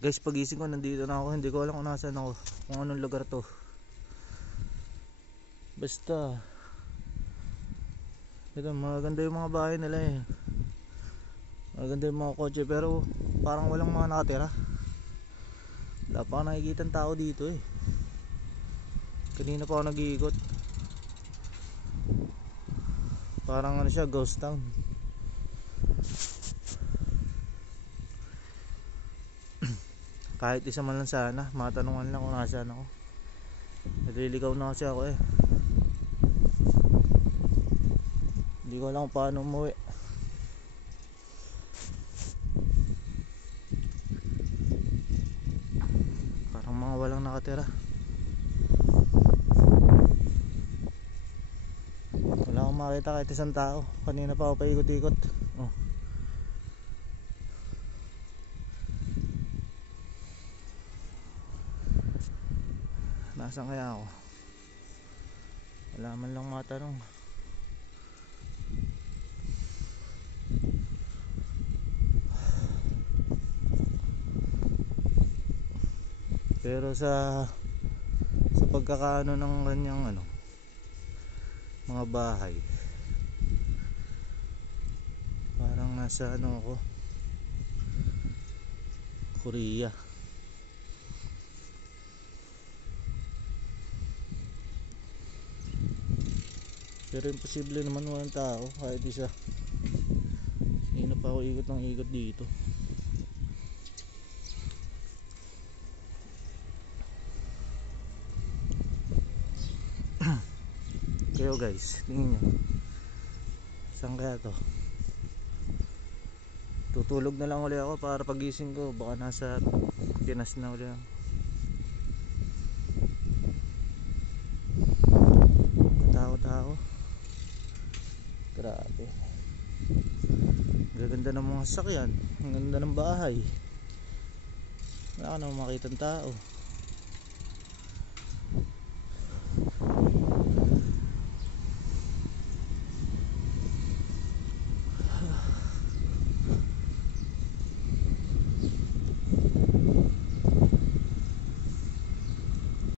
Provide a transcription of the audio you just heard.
Guys, pagising ko nandito na ako. Hindi ko alam kung nasaan ako, kung anong lugar to. Basta ito, maganda yung mga bahay nila eh. Maganda yung mga kotse, pero parang walang mga nakatira. Wala pa ako nakikita ng tao dito eh. Kanina pa ako nag-iikot. Parang ano siya, ghost town. Kahit isa man lang sana, matanungan lang kung nasaan ako. Naliligaw na kasi ako eh. Hindi ko alam kung paano umuwi. Parang mga walang nakatira. Wala akong makita kahit isang tao. Kanina pa ako paikot-ikot. Oh. Nasaan kaya ako? Wala man lang matanong. Pero sa pagkakaano ng kanyang ano, mga bahay, parang nasa ano ako, Korea. Pero imposible naman walang tao kahit isa. Hindi na pa ako ikot ng ikot dito. Kayo guys, tingin nyo, saan kaya to? Tutulog na lang ulit ako para pagising ko baka nasa Pinas na ulit ako. Tao-tao. Grabe. Gaganda ng mga sasakyan. Ang ganda ng bahay. Wala ka naman makitang tao.